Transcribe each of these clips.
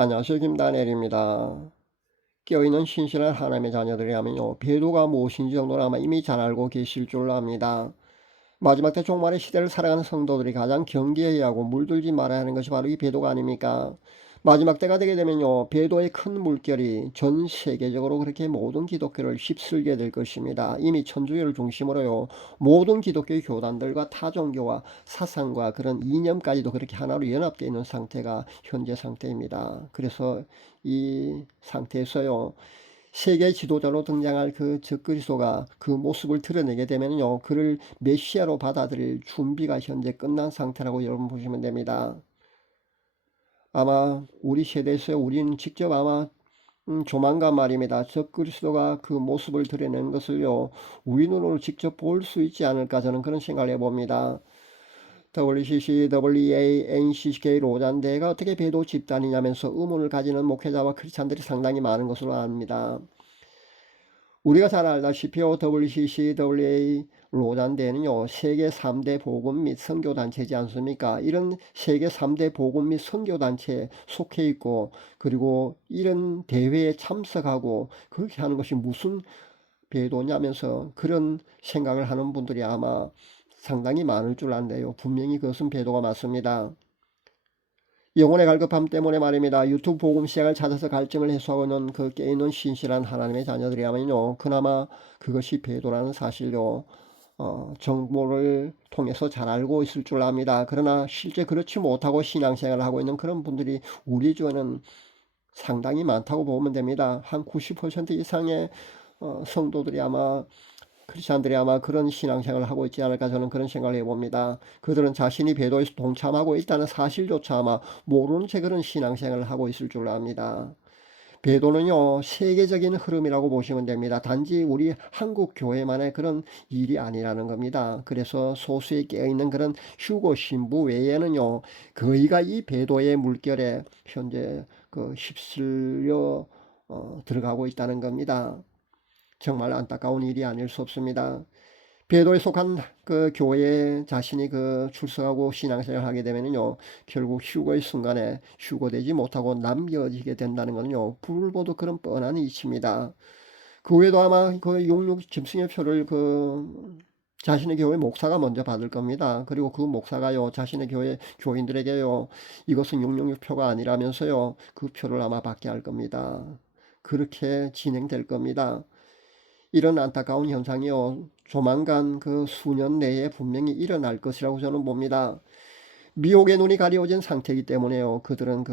안녕하세요. 김다니엘입니다. 깨어있는 신실한 하나님의 자녀들이라면요, 배도가 무엇인지 정도는 아마 이미 잘 알고 계실 줄로 압니다. 마지막 때 종말의 시대를 살아가는 성도들이 가장 경계해야 하고 물들지 말아야 하는 것이 바로 이 배도가 아닙니까? 마지막 때가 되게 되면요, 배도의 큰 물결이 전 세계적으로 그렇게 모든 기독교를 휩쓸게 될 것입니다. 이미 천주교를 중심으로요, 모든 기독교의 교단들과 타종교와 사상과 그런 이념까지도 그렇게 하나로 연합되어 있는 상태가 현재 상태입니다. 그래서 이 상태에서요, 세계 지도자로 등장할 그 적그리스도가 그 모습을 드러내게 되면요, 그를 메시아로 받아들일 준비가 현재 끝난 상태라고 여러분 보시면 됩니다. 아마 우리 세대에서 우리는 직접 아마 조만간 말입니다, 적그리스도가 그 모습을 드러내는 것을요, 우리 눈으로 직접 볼 수 있지 않을까, 저는 그런 생각을 해봅니다. WCC, WEA, NCCK 로잔대가 어떻게 배도 집단이냐면서 의문을 가지는 목회자와 크리스찬들이 상당히 많은 것으로 압니다. 우리가 잘 알다시피 WCC, WA, 로잔대는요, 세계 3대 복음 및 선교단체지 않습니까? 이런 세계 3대 복음 및 선교단체에 속해 있고, 그리고 이런 대회에 참석하고 그렇게 하는 것이 무슨 배도냐면서 그런 생각을 하는 분들이 아마 상당히 많을 줄 아는데요, 분명히 그것은 배도가 맞습니다. 영혼의 갈급함 때문에 말입니다, 유튜브 복음 시작을 찾아서 갈증을 해소하고 있는 그 깨있는 신실한 하나님의 자녀들이라면요, 그나마 그것이 배도라는 사실요, 정보를 통해서 잘 알고 있을 줄 압니다. 그러나 실제 그렇지 못하고 신앙생활을 하고 있는 그런 분들이 우리 주에는 상당히 많다고 보면 됩니다. 한 90% 이상의 성도들이 아마, 크리스찬들이 아마 그런 신앙생활을 하고 있지 않을까, 저는 그런 생각을 해봅니다. 그들은 자신이 배도에서 동참하고 있다는 사실조차 아마 모르는 채 그런 신앙생활을 하고 있을 줄 압니다. 배도는요, 세계적인 흐름이라고 보시면 됩니다. 단지 우리 한국 교회만의 그런 일이 아니라는 겁니다. 그래서 소수에 깨어있는 그런 휴고 신부 외에는요, 거의가 이 배도의 물결에 현재 휩쓸려 들어가고 있다는 겁니다. 정말 안타까운 일이 아닐 수 없습니다. 배도에 속한 그 교회에 자신이 출석하고 신앙생활을 하게 되면요, 결국 휴거의 순간에 휴거되지 못하고 남겨지게 된다는 것은요, 불을 보듯 그런 뻔한 이치입니다. 그 외에도 아마 그 66 짐승의 표를 자신의 교회 목사가 먼저 받을 겁니다. 그리고 그 목사가요, 자신의 교회 교인들에게요, 이것은 666 표가 아니라면서요, 그 표를 아마 받게 할 겁니다. 그렇게 진행될 겁니다. 이런 안타까운 현상이요, 조만간 그 수년 내에 분명히 일어날 것이라고 저는 봅니다. 미혹의 눈이 가려워진 상태이기 때문에요, 그들은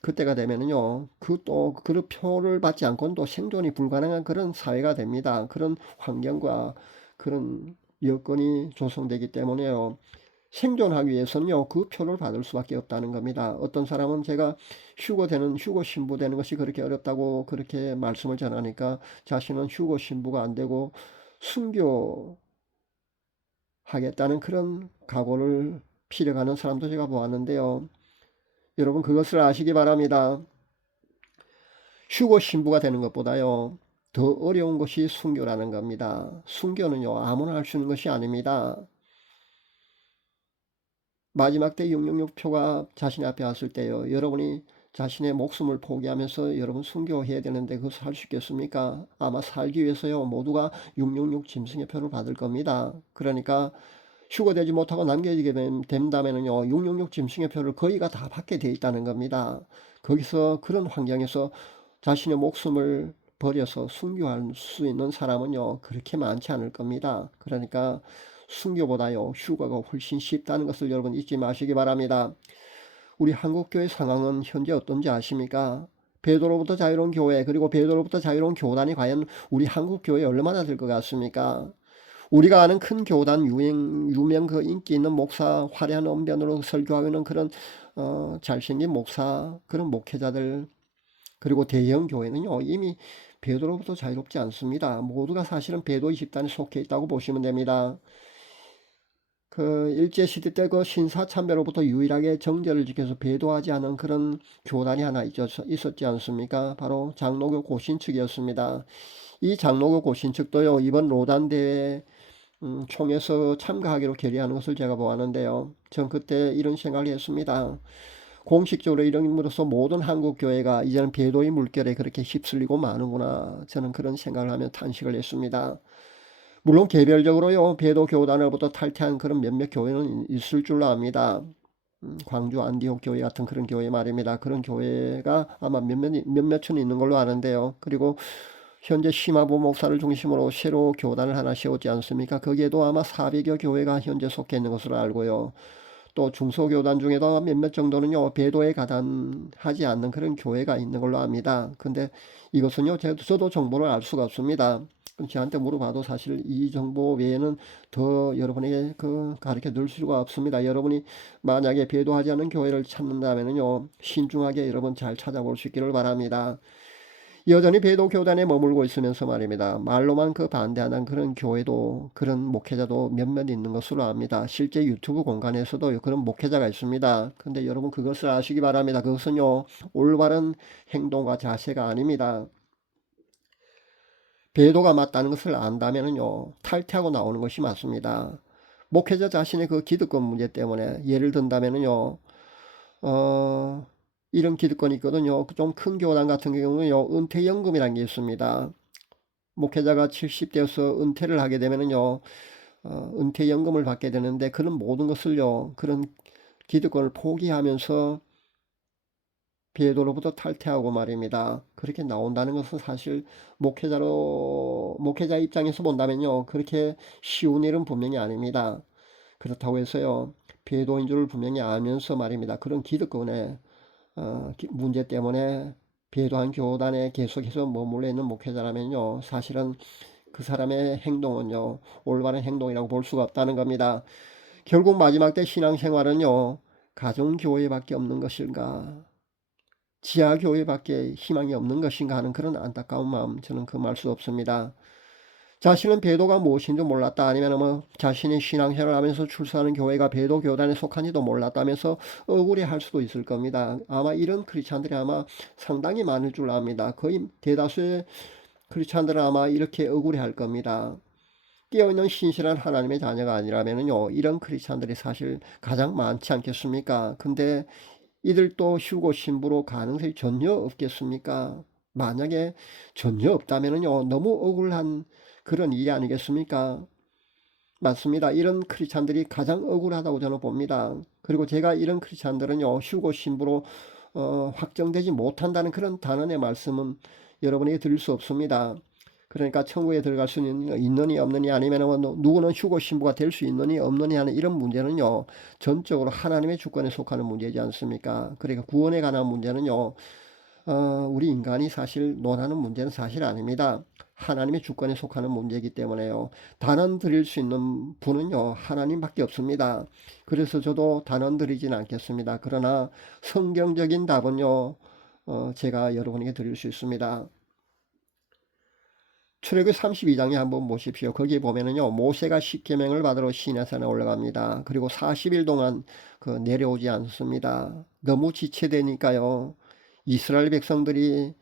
그때가 되면은요, 그 표를 받지 않고는 또 생존이 불가능한 그런 사회가 됩니다. 그런 환경과 그런 여건이 조성되기 때문에요, 생존하기 위해서는요, 그 표를 받을 수밖에 없다는 겁니다. 어떤 사람은 제가 휴고 신부되는 것이 그렇게 어렵다고 그렇게 말씀을 전하니까 자신은 휴고 신부가 안 되고 순교하겠다는 그런 각오를 필요하는 사람도 제가 보았는데요. 여러분, 그것을 아시기 바랍니다. 휴고 신부가 되는 것보다요, 더 어려운 것이 순교라는 겁니다. 순교는요, 아무나 할 수 있는 것이 아닙니다. 마지막 때 666표가 자신 앞에 왔을 때요, 여러분이 자신의 목숨을 포기하면서 여러분 순교해야 되는데 그것을 할 수 있겠습니까? 아마 살기 위해서요, 모두가 666 짐승의 표를 받을 겁니다. 그러니까 휴거되지 못하고 남겨지게 된다면요, 666 짐승의 표를 거의가 다 받게 돼 있다는 겁니다. 거기서 그런 환경에서 자신의 목숨을 버려서 순교할 수 있는 사람은요, 그렇게 많지 않을 겁니다. 그러니까 순교보다요, 휴가가 훨씬 쉽다는 것을 여러분 잊지 마시기 바랍니다. 우리 한국교회 상황은 현재 어떤지 아십니까? 배도로부터 자유로운 교회, 그리고 배도로부터 자유로운 교단이 과연 우리 한국교회에 얼마나 될 것 같습니까? 우리가 아는 큰 교단, 유명 그 인기 있는 목사, 화려한 언변으로 설교하고 있는 그런 잘생긴 목사, 그런 목회자들, 그리고 대형 교회는요, 이미 배도로부터 자유롭지 않습니다. 모두가 사실은 배도의 집단에 속해 있다고 보시면 됩니다. 일제시대 때 신사참배로부터 유일하게 정절을 지켜서 배도하지 않은 그런 교단이 하나 있었지 않습니까? 바로 장로교 고신측이었습니다. 이 장로교 고신측도요, 이번 로단 대회 총에서 참가하기로 결의하는 것을 제가 보았는데요, 전 그때 이런 생각을 했습니다. 공식적으로 이름으로써 모든 한국 교회가 이제는 배도의 물결에 그렇게 휩쓸리고 마는구나. 저는 그런 생각을 하며 탄식을 했습니다. 물론 개별적으로요, 배도 교단으로부터 탈퇴한 그런 몇몇 교회는 있을 줄로 압니다. 광주 안디옥 교회 같은 그런 교회 말입니다. 그런 교회가 아마 몇몇은 있는 걸로 아는데요. 그리고 현재 심화부 목사를 중심으로 새로 교단을 하나 세웠지 않습니까? 거기에도 아마 400여 교회가 현재 속해 있는 것으로 알고요. 또 중소교단 중에도 몇몇 정도는요, 배도에 가담하지 않는 그런 교회가 있는 걸로 압니다. 근데 이것은요, 저도 정보를 알 수가 없습니다. 저한테 물어봐도 사실 이 정보 외에는 더 여러분에게 가르쳐 줄 수가 없습니다. 여러분이 만약에 배도하지 않는 교회를 찾는다면요, 신중하게 여러분 잘 찾아볼 수 있기를 바랍니다. 여전히 배도 교단에 머물고 있으면서 말입니다. 말로만 반대하는 그런 교회도 그런 목회자도 몇몇 있는 것으로 압니다. 실제 유튜브 공간에서도 그런 목회자가 있습니다. 근데 여러분 그것을 아시기 바랍니다. 그것은요, 올바른 행동과 자세가 아닙니다. 배도가 맞다는 것을 안다면요, 탈퇴하고 나오는 것이 맞습니다. 목회자 자신의 기득권 문제 때문에 예를 든다면요, 이런 기득권이 있거든요. 좀 큰 교단 같은 경우는요, 은퇴연금이라는 게 있습니다. 목회자가 70대여서 은퇴를 하게 되면은요, 은퇴연금을 받게 되는데, 그런 모든 것을요, 그런 기득권을 포기하면서 배도로부터 탈퇴하고 말입니다. 그렇게 나온다는 것은 사실 목회자 입장에서 본다면요, 그렇게 쉬운 일은 분명히 아닙니다. 그렇다고 해서요, 배도인 줄 분명히 알면서 말입니다. 그런 기득권에 문제 때문에 배도한 교단에 계속해서 머물러 있는 목회자라면요, 사실은 그 사람의 행동은요, 올바른 행동이라고 볼 수가 없다는 겁니다. 결국 마지막 때 신앙생활은요, 가정교회밖에 없는 것인가, 지하교회밖에 희망이 없는 것인가 하는 그런 안타까운 마음, 저는 금할 수 없습니다. 자신은 배도가 무엇인지 몰랐다, 아니면 자신이 신앙생활을 하면서 출석하는 교회가 배도 교단에 속한지도 몰랐다면서 억울해할 수도 있을 겁니다. 아마 이런 크리스찬들이 아마 상당히 많을 줄 압니다. 거의 대다수의 크리스찬들은 아마 이렇게 억울해할 겁니다. 깨어있는 신실한 하나님의 자녀가 아니라면요, 이런 크리스찬들이 사실 가장 많지 않겠습니까? 근데 이들도 휴고 신부로 가능성이 전혀 없겠습니까? 만약에 전혀 없다면요, 너무 억울한 그런 일이 아니겠습니까? 맞습니다. 이런 크리스찬들이 가장 억울하다고 저는 봅니다. 그리고 제가 이런 크리스찬들은요, 휴고 신부로 확정되지 못한다는 그런 단언의 말씀은 여러분에게 드릴 수 없습니다. 그러니까 천국에 들어갈 수 있느니 없느니, 아니면 누구는 휴고 신부가 될 수 있느니 없느니 하는 이런 문제는요, 전적으로 하나님의 주권에 속하는 문제지 않습니까? 그러니까 구원에 관한 문제는요, 우리 인간이 사실 논하는 문제는 사실 아닙니다. 하나님의 주권에 속하는 문제이기 때문에요. 단언 드릴 수 있는 분은요, 하나님밖에 없습니다. 그래서 저도 단언 드리진 않겠습니다. 그러나 성경적인 답은요, 제가 여러분에게 드릴 수 있습니다. 출애굽기 32장에 한번 보십시오. 거기 보면은요, 모세가 십계명을 받으러 시내산에 올라갑니다. 그리고 40일 동안 내려오지 않습니다. 너무 지체되니까요, 이스라엘 백성들이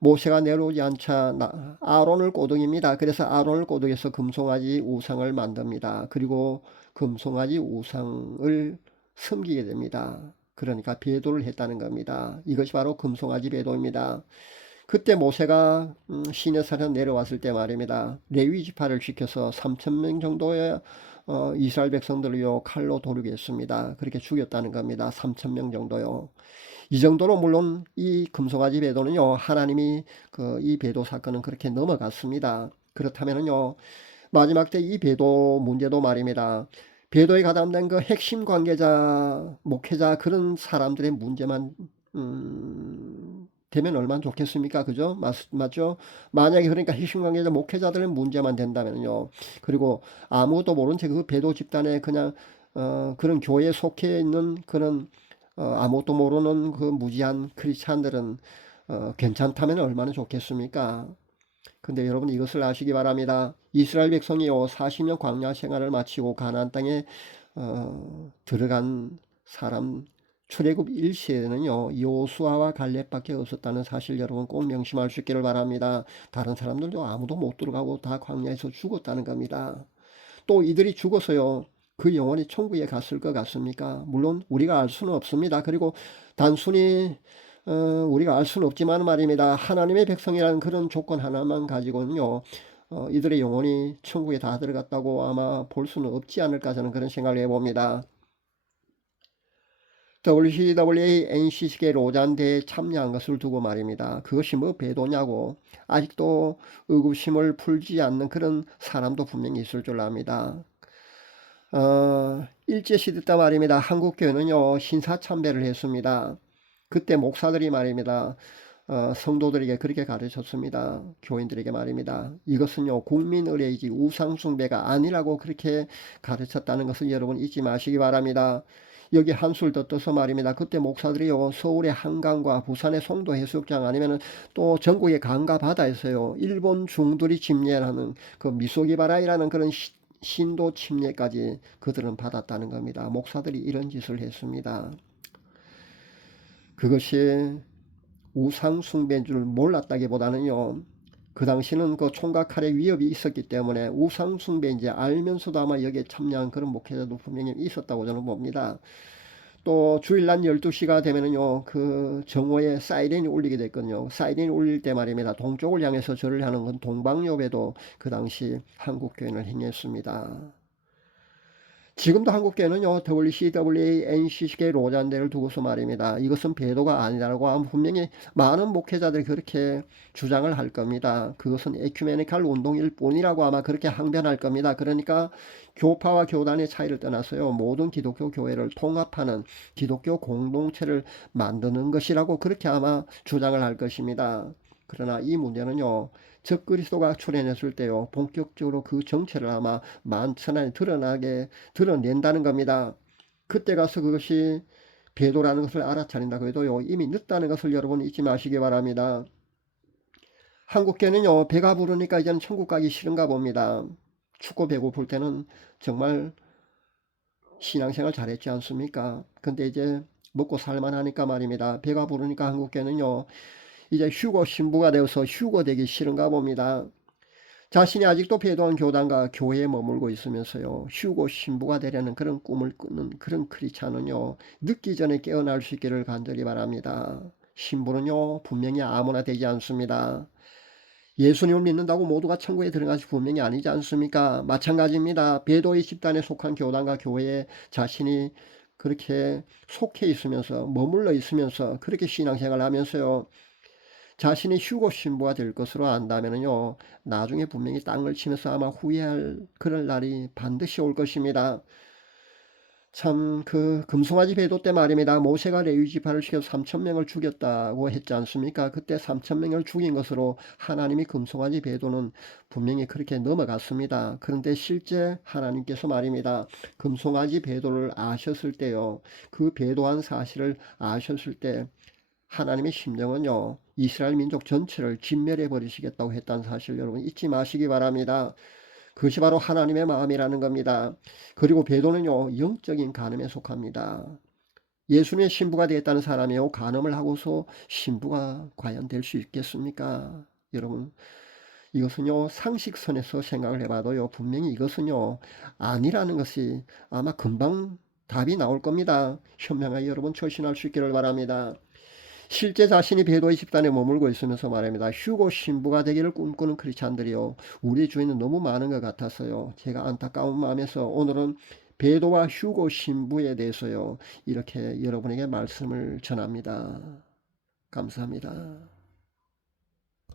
모세가 내려오지 않자 아론을 꼬둥입니다. 그래서 아론을 꼬둥해서 금송아지 우상을 만듭니다. 그리고 금송아지 우상을 섬기게 됩니다. 그러니까 배도를 했다는 겁니다. 이것이 바로 금송아지 배도입니다. 그때 모세가 시내산에 내려왔을 때 말입니다. 레위 지파를 시켜서 3,000명 정도의 이스라엘 백성들을요, 칼로 도르게 했습니다. 그렇게 죽였다는 겁니다. 3,000명 정도요. 이 정도로 물론 이 금송아지 배도는요, 하나님이 이 배도 사건은 그렇게 넘어갔습니다. 그렇다면은요, 마지막 때 이 배도 문제도 말입니다. 배도에 가담된 핵심 관계자, 목회자 그런 사람들의 문제만 되면 얼마나 좋겠습니까? 그죠? 맞죠? 만약에 그러니까 핵심 관계자 목회자들의 문제만 된다면요. 그리고 아무것도 모른 채 배도 집단에 그냥 그런 교회에 속해 있는 그런 아무것도 모르는 무지한 크리스찬들은 괜찮다면 얼마나 좋겠습니까? 근데 여러분 이것을 아시기 바랍니다. 이스라엘 백성이요, 40년 광야 생활을 마치고 가나안 땅에 들어간 사람, 출애굽 1세에는요, 요수아와 갈렙밖에 없었다는 사실 여러분 꼭 명심할 수 있기를 바랍니다. 다른 사람들도 아무도 못 들어가고 다 광야에서 죽었다는 겁니다. 또 이들이 죽어서요, 그 영혼이 천국에 갔을 것 같습니까? 물론 우리가 알 수는 없습니다. 그리고 단순히 우리가 알 수는 없지만 말입니다. 하나님의 백성이라는 그런 조건 하나만 가지고는요. 이들의 영혼이 천국에 다 들어갔다고 아마 볼 수는 없지 않을까 저는 그런 생각을 해봅니다. WCWA NC식의 로잔대에 참여한 것을 두고 말입니다. 그것이 뭐 배도냐고 아직도 의구심을 풀지 않는 그런 사람도 분명히 있을 줄 압니다. 일제시대 때 말입니다. 한국교회는요 신사참배를 했습니다. 그때 목사들이 말입니다. 성도들에게 그렇게 가르쳤습니다. 교인들에게 말입니다. 이것은요 국민의례이지 우상숭배가 아니라고 그렇게 가르쳤다는 것을 여러분 잊지 마시기 바랍니다. 여기 한술 더 떠서 말입니다. 그때 목사들이요 서울의 한강과 부산의 송도 해수욕장 아니면은 또 전국의 강과 바다에서요 일본 중들이 침례하는 그 미소기바라이라는 그런 신도 침례까지 그들은 받았다는 겁니다. 목사들이 이런 짓을 했습니다. 그것이 우상 숭배인 줄 몰랐다기보다는요. 그 당시는 그 총과 칼의 위협이 있었기 때문에 우상 숭배인지 알면서도 아마 여기에 참여한 그런 목회자도 분명히 있었다고 저는 봅니다. 또 주일날 12시가 되면은요 그 정오에 사이렌이 울리게 됐거든요. 사이렌이 울릴 때 말입니다. 동쪽을 향해서 절을 하는 건 동방요배도 그 당시 한국교회는 행했습니다. 지금도 한국교회는요 WCWA NC식의 로잔대를 두고서 말입니다. 이것은 배도가 아니라고 하면 분명히 많은 목회자들이 그렇게 주장을 할 겁니다. 그것은 에큐메니칼 운동일 뿐이라고 아마 그렇게 항변할 겁니다. 그러니까 교파와 교단의 차이를 떠나서요 모든 기독교 교회를 통합하는 기독교 공동체를 만드는 것이라고 그렇게 아마 주장을 할 것입니다. 그러나 이 문제는요 적그리스도가 출현했을 때요 본격적으로 그 정체를 아마 만천하에 드러낸다는 겁니다. 그때 가서 그것이 배도라는 것을 알아차린다고 해도요 이미 늦다는 것을 여러분 잊지 마시기 바랍니다. 한국교회는요 배가 부르니까 이제는 천국 가기 싫은가 봅니다. 춥고 배고플 때는 정말 신앙생활 잘했지 않습니까? 근데 이제 먹고 살만하니까 말입니다. 배가 부르니까 한국교회는요 이제 휴거 신부가 되어서 휴거되기 싫은가 봅니다. 자신이 아직도 배도한 교단과 교회에 머물고 있으면서요 휴거 신부가 되려는 그런 꿈을 꾸는 그런 크리스찬은요 늦기 전에 깨어날 수 있기를 간절히 바랍니다. 신부는요 분명히 아무나 되지 않습니다. 예수님을 믿는다고 모두가 천국에 들어가시 분명히 아니지 않습니까? 마찬가지입니다. 배도의 집단에 속한 교단과 교회에 자신이 그렇게 속해 있으면서 머물러 있으면서 그렇게 신앙생활을 하면서요 자신이 휴거 신부가 될 것으로 안다면요 나중에 분명히 땅을 치면서 아마 후회할 그럴 날이 반드시 올 것입니다. 참 그 금송아지 배도 때 말입니다. 모세가 레위 지파를 시켜서 3,000명을 죽였다고 했지 않습니까? 그때 3,000명을 죽인 것으로 하나님이 금송아지 배도는 분명히 그렇게 넘어갔습니다. 그런데 실제 하나님께서 말입니다. 금송아지 배도를 아셨을 때요. 그 배도한 사실을 아셨을 때 하나님의 심정은요 이스라엘 민족 전체를 진멸해 버리시겠다고 했다는 사실 여러분 잊지 마시기 바랍니다. 그것이 바로 하나님의 마음이라는 겁니다. 그리고 배도는요 영적인 간음에 속합니다. 예수님의 신부가 되었다는 사람이요 간음을 하고서 신부가 과연 될 수 있겠습니까? 여러분 이것은요 상식선에서 생각을 해봐도요 분명히 이것은요 아니라는 것이 아마 금방 답이 나올 겁니다. 현명하게 여러분 처신할 수 있기를 바랍니다. 실제 자신이 배도의 집단에 머물고 있으면서 말합니다. 휴고 신부가 되기를 꿈꾸는 크리스찬들이요. 우리 주위에는 너무 많은 것 같아서요. 제가 안타까운 마음에서 오늘은 배도와 휴고 신부에 대해서요. 이렇게 여러분에게 말씀을 전합니다. 감사합니다.